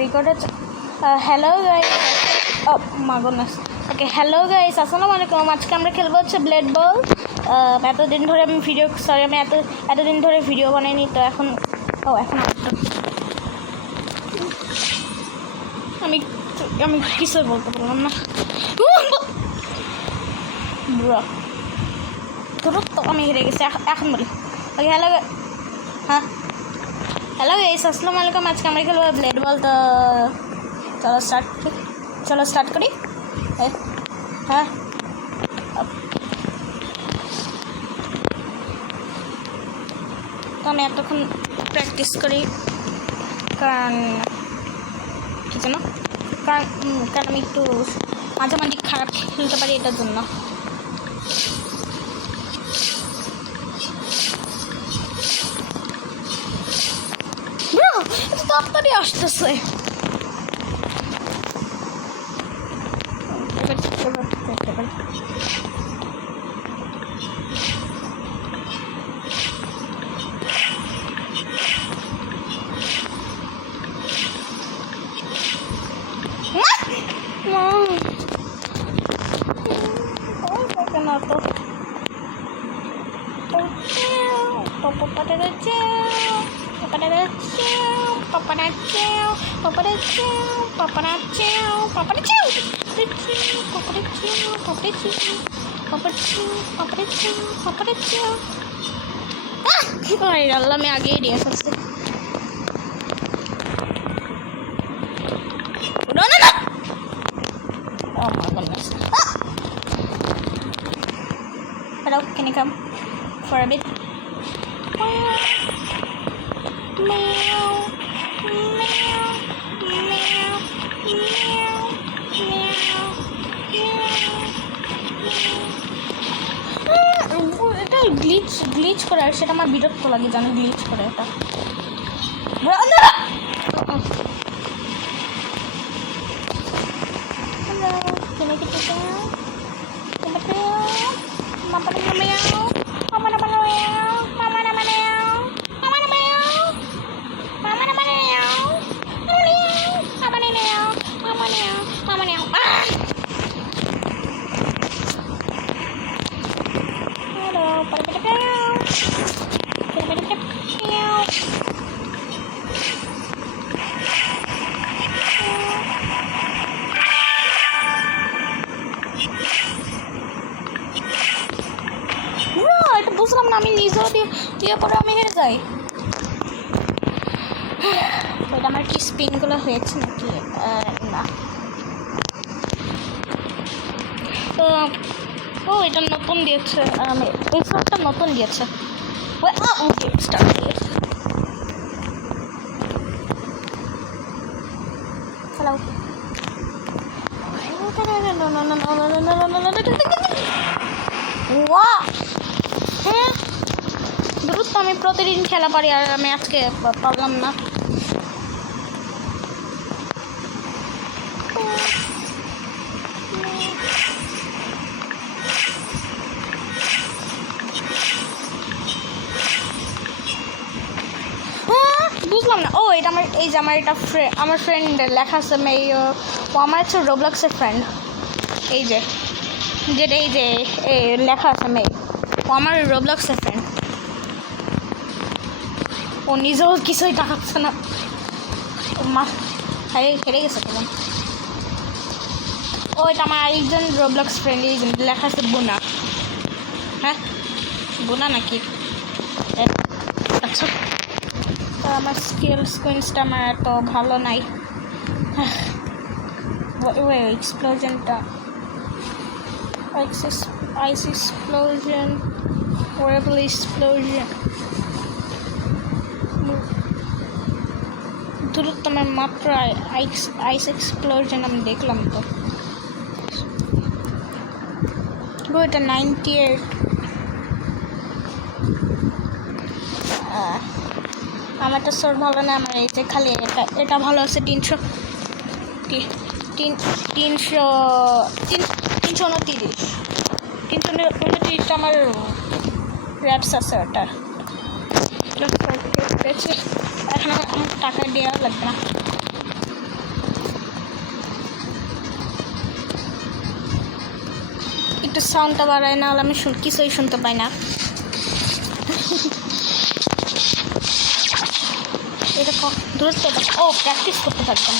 রেকর্ড হচ্ছে। Hello guys, মা গোডনেস। ওকে, হ্যালো গাইস, আসসালামু আলাইকুম। আজকে আমরা খেলবো হচ্ছে ব্লেড বল। এতদিন ধরে আমি এতদিন ধরে ভিডিও বানাইনি, তো এখন আমি কিছু বলতে পারলাম না। ধরো তো আমি হেরে গেছি, এখন বলি। ওকে, হ্যালো গাইস, আসসালামু আলাইকুম। আজকে আমরা খেলবো ব্লেড বল। তো চলো স্টার্ট করি। হ্যাঁ, তো আমি এতক্ষণ প্র্যাকটিস করি, কারণ কি জানো, কারণ আমি একটু মাঝে মাঝে খারাপ খেলতে পারি, এটার জন্য। তাড়াতাড়ি আসতেছে। আল্লাহ, আমি আগেই দিয়ে ফেলছি। Oh my goodness. Hello, can you come for a bit? Meow, meow, meow, meow, meow. এটা গ্লিচ করে, আর সেটা আমার বিরক্ত লাগে, জানো, গ্লিচ করে এটা। বুঝলাম না, আমি নিজেও দিয়ে পরে আমি হেরে যাই। এটা আমার কি স্পিনগুলো হয়েছে নাকি? না। তো এটা নতুন দিয়েছে, আমি এই সবটা নতুন দিয়েছে। ওকে, স্টার্ট দিয়েছে। হ্যালো, হ্যাঁ, দ্রুত আমি প্রতিদিন খেলা পারি, আর আমি আজকে পারলাম না। বুঝলাম না। এটা আমার, এই যে আমার এটা আমার ফ্রেন্ড লেখা আছে ও আমার হচ্ছে রোবলক্সের ফ্রেন্ড। এই যে যেটা এই যে লেখা আছে ও আমার রোবলক্সের ফ্রেন্ড। ও নিজেও কিছুই টাকাচ্ছে না, হেরে গেছে কেমন। এটা আমার আরেকজন রোবলক্স ফ্রেন্ড, এই যে লেখা আছে বুনা। হ্যাঁ, বুনা নাকি? আচ্ছা, তো আমার স্কুইন্সটা আমার এত ভালো নাই। এক্সপ্লোশনটা, আইস এক্সপ্লোশন, ওয়েবল এক্সপ্লোশন, দ্রুততমের মাত্র আইস এক্সপ্লোশন আমি দেখলাম। তো এটা 98। আমার তো সোর ভালো না, আমার এই যে খালি এটা ভালো আছে। 329 আমার র্যাপস আছে। ওটা এখন আমার টাকা দেওয়া লাগবে না। একটু সাউন্ডটা বাড়ায়, না হলে আমি কিছুই শুনতে পাই না। এটা দূর থেকে ও প্র্যাকটিস করতে থাকতাম।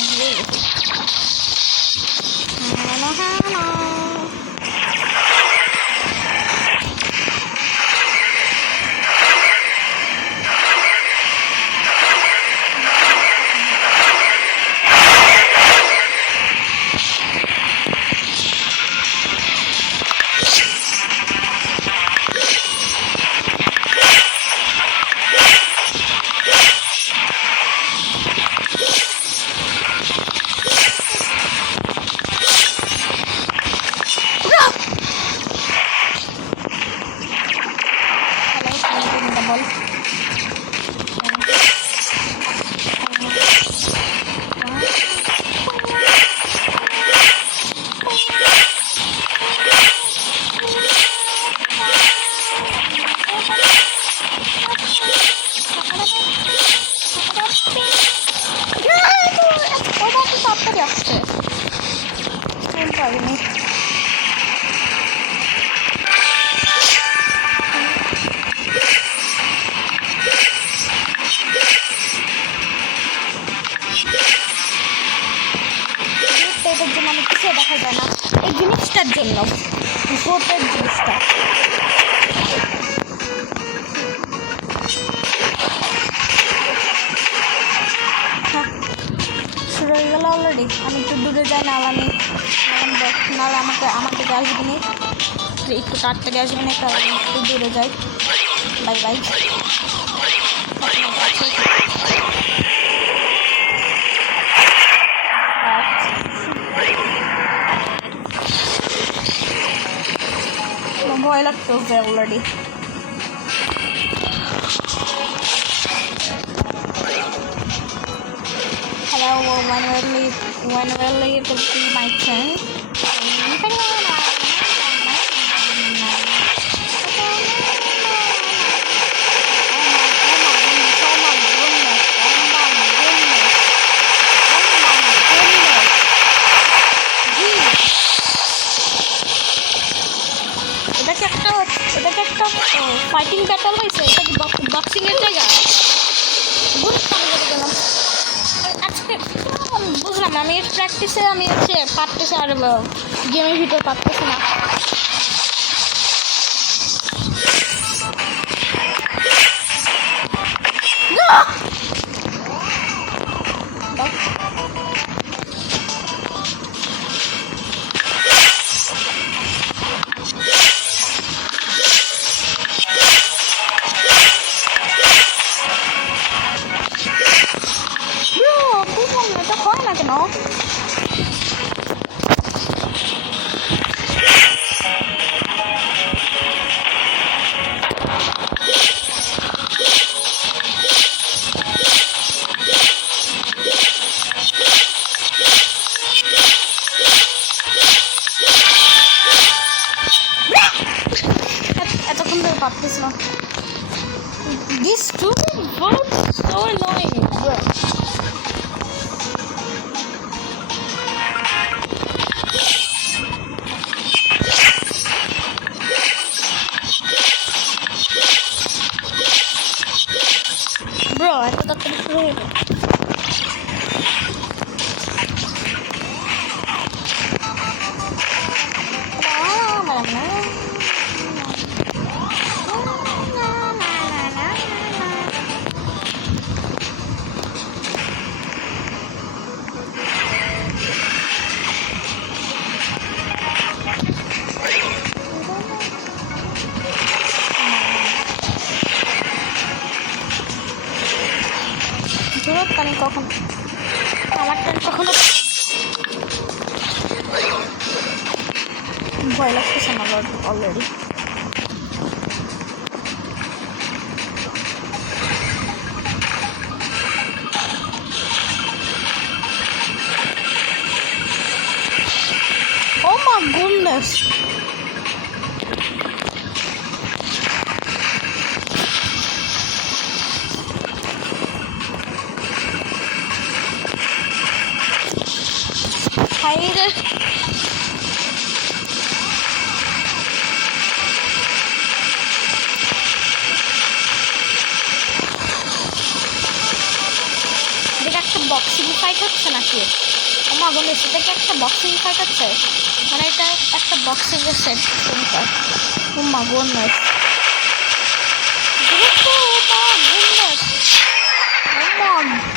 এটার জন্য আমি কিছু দেখা যায় না, এই জিনিসটার জন্য, ভোটের জিনিসটা। শুরু হয়ে গেল অলরেডি। আমি একটু দূরে যাই, নাহলে নাহলে আমাকে আসবে নি, একটু তাড়াতাড়ি আসবে না, কারণ একটু দূরে যাই। Bye bye. ভয় লাগতেছে already. Hello, when will it be my turn? এটা একটা ফাইটিং ব্যাটল হয়েছে, এটা কি বক্সিংয়ের জায়গা? আজকে বুঝলাম না, আমি প্র্যাকটিসে আমি পারতেছি, আর গেমের ভিতর পারতেছি না। এটা হয় না কেন? এতক্ষণ ধরে পারতেছি না। This stupid bird is so annoying, bro. Bro, এত তাড়াতাড়ি শুরু হয়ে গেল। আমি কখন আমার টাইম কখনো ভয় লাগতেছে না already. Oh my goodness. Hayır. একটা বক্সিং ফাইট হচ্ছে নাকি? আমার বন্ধু সেটা কি একটা বক্সিং ফাইট হচ্ছে? মানে এটা একটা বক্সিংয়ের সেন্টার। ও মা গোডনেস,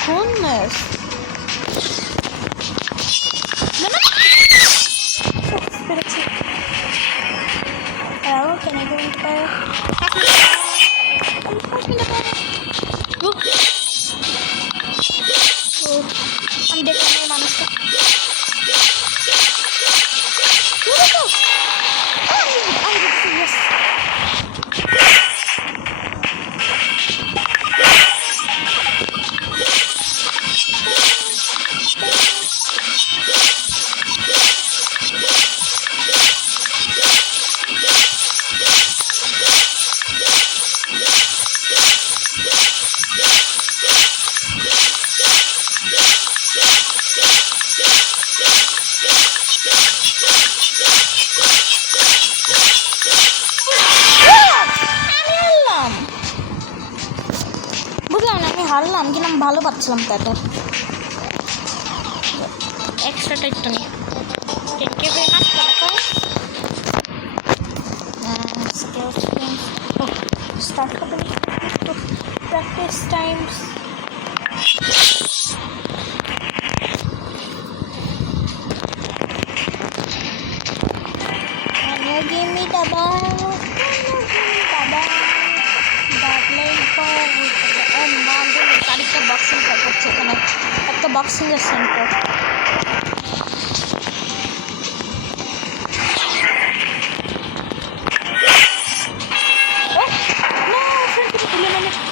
goodness. পেরেছি। Hello, can I go into the আমি দেখলাম এই মানুষটা। বুঝলাম না আমি হারলাম কিন্তু আমি ভালো পাচ্ছিলাম তাতে। এক্সট্রা টাইটটা নিই। Thank you very much for the call. Skills things. Oh, start happening to practice times. Can you give me the ball? Can you give me the ball? That playing for and man, আরেকটা boxing fight হচ্ছে এখানে, একটা বক্সিং এর সেন্টার।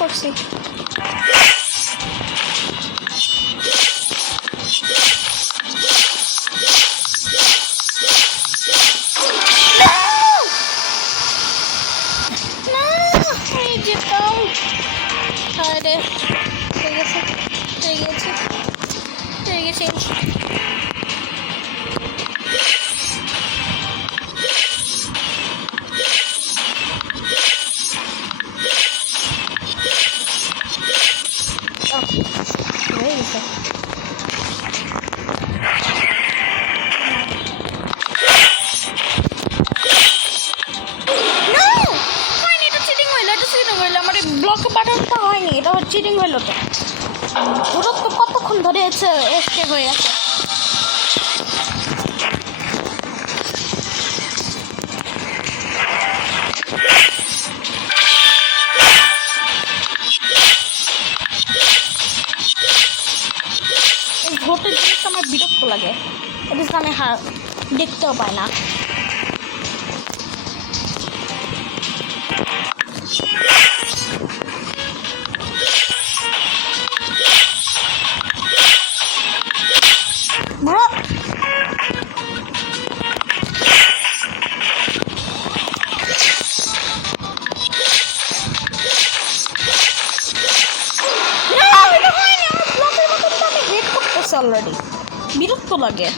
করছি যেতাম। আরে হয়ে গেছে হয়ে গেছে হয়ে গেছে। ব্লক বাটনটা হয়নি, এটা চিটিং হইলো তো। পুরো তো কতক্ষণ ধরে এসকে হয়ে আছে। এই ভোটের জিনিসটা আমার বিরক্ত লাগে, এটা আমি দেখতেও পাই না। অলরেডি বিরক্ত লাগে।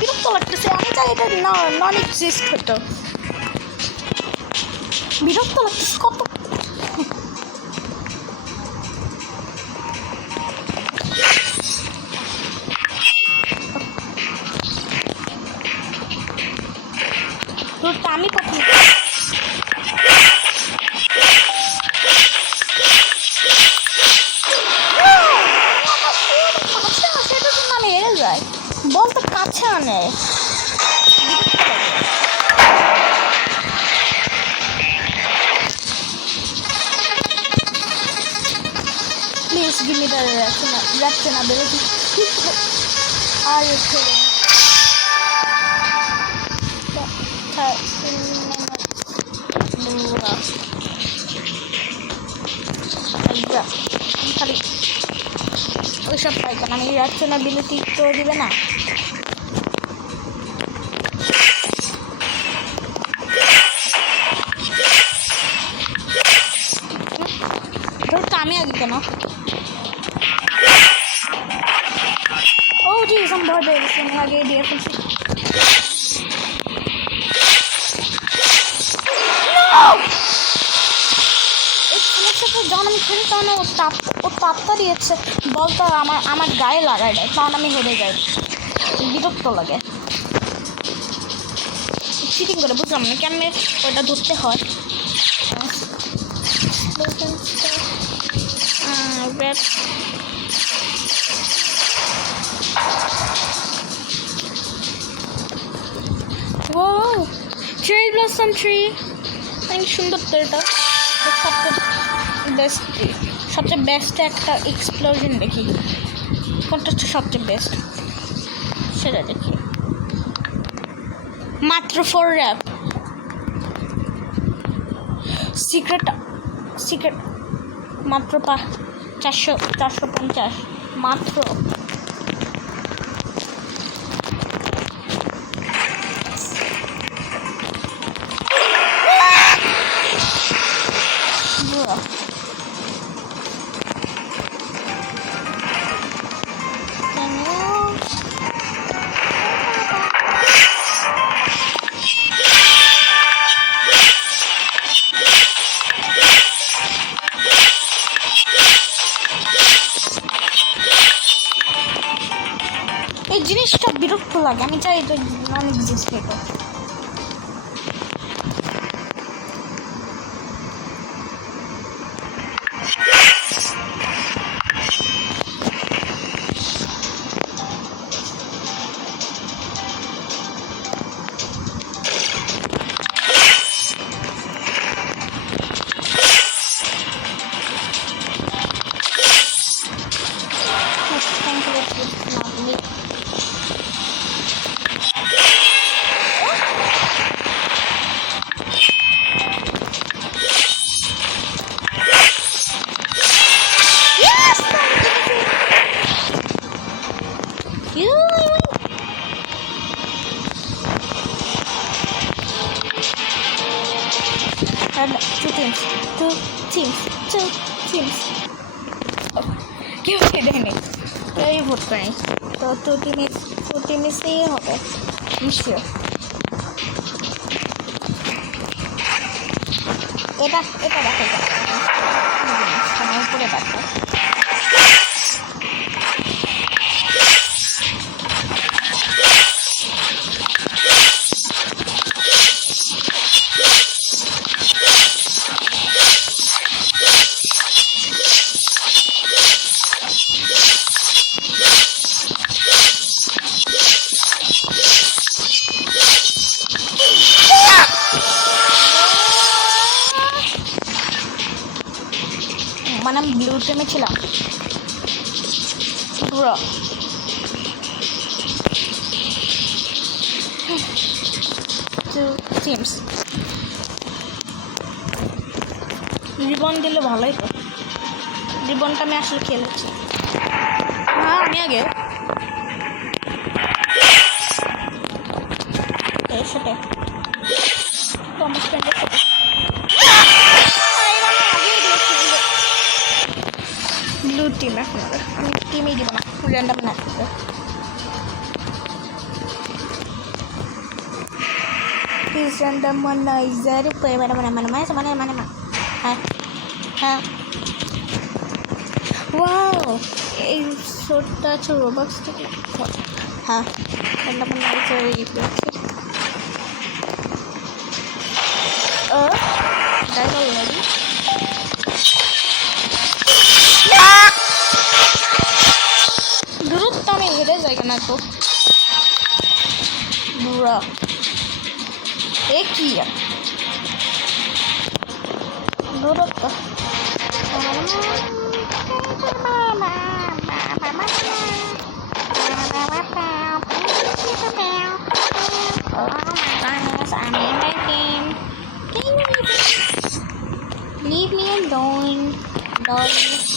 বিরক্ত লাগতেছে, আমি চাই এটা নন এক্সিস্ট হতো। বিরক্ত লাগতেছে কত। আমি কখন আমি হেরে যাই, বল তো কাছে আনে। Please give me the reactionability. Are you kidding? খালি ওইসব পাই কেন, আমি রিয়াকশনাবিলিটি তো দিবে না। ধর তো আমি আগে কেন ও জিস আমি ভয় পেয়ে গেছি আমি আগে দিয়ে ফেলছি যখন আমি খেলি তখন ও তাপটা দিয়েছে বলতো আমার গায়ে লাগাই দেয় তখন আমি হেরে যাই বিরক্ত লাগে চিটিং করে বুঝলাম না কেমনে ওটা ধরতে হয় ও চেরি ব্লসম ট্রি অনেক সুন্দর তো এটা সবচেয়ে বেস্ট একটা এক্সপ্লোশন দেখি কোনটা হচ্ছে সবচেয়ে বেস্ট সেটা দেখি মাত্র 4 র্যাপ সিক্রেট মাত্র 450 মাত্র এই জিনিসটা বিরক্ত লাগে আমি চাই এটা নন এক্সিস্ট এটা Two teams. কেউ দেয়নি কেউই ভোট করেনি তো টু টিমসেই হবে নিশ্চয় এটা দেখো উপরে দেখো মানে আমি ব্লু টিমে ছিলাম পুরো টিমস রিবন দিলে ভালোই তো রিবনটা আমি আসলে খেলেছি হ্যাঁ আমি আগে সেটাই তো আমার ফ্রেন্ডের সাথে ব্লু টিম এখন আমি টিমই দিব না র্যান্ডাম না প্লিজ র্যান্ডাম ওয়ান না ইজারে পরে মানে হ্যাঁ ওয়াও এই শোটটা আছে রোবক্স থেকে হ্যাঁ র্যান্ডাম ওয়ান না ইজারে দূরত্ব আমি হেরে যাই না তো বুড়া এ কি দূরত্ব Leave me alone, darling.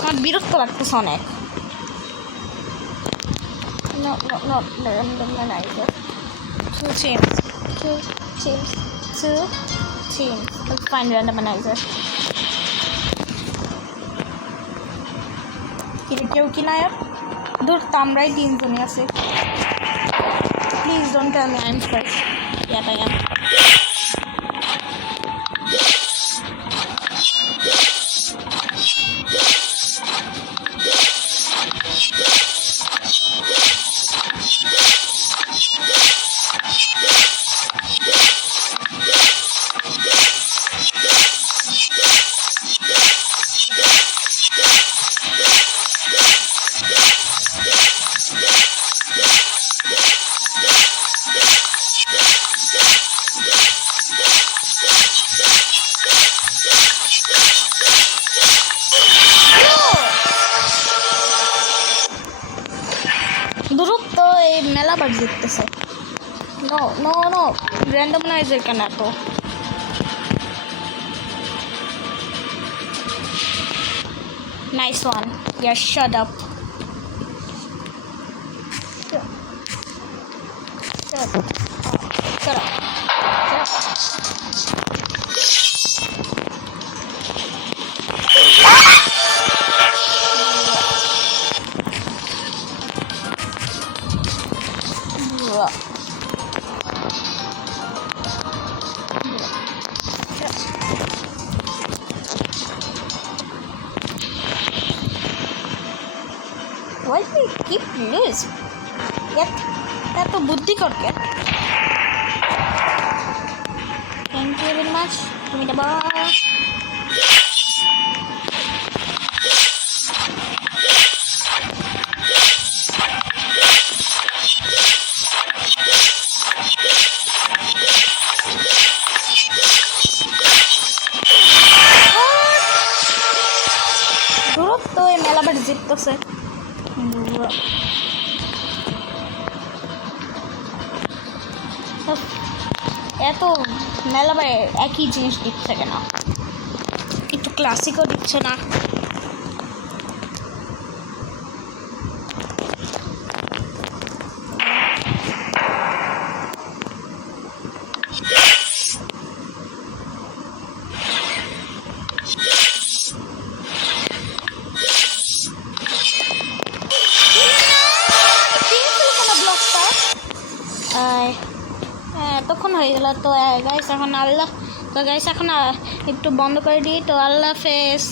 আমার বিরক্ত লাগতেছে অনেক No, not randomizer. Two teams. Let's find randomizer. কেউ কি নায়ক দূর আমরাই তিনজনই আছে please don't tell me I am first yet I am দূরত্ব এই মেলা বার জিততেছে নো নো নো র্যান্ডমাইজার কেন এত নাইস ওয়ান ইয়ার shut up Shut up. Why do you keep lose? That to buddhi korke. Thank you very much. Give me the ball. দূরত্ব এই মেলাবার জিততেছে এত মেলাবার একই জিনিস দিচ্ছে কেন একটু ক্লাসিকও দিচ্ছে না তখন হয়ে গেল তো গাইস এখন আল্লাহ তো গাইস এখন একটু বন্ধ করে দিই তো আল্লাহ হাফেজ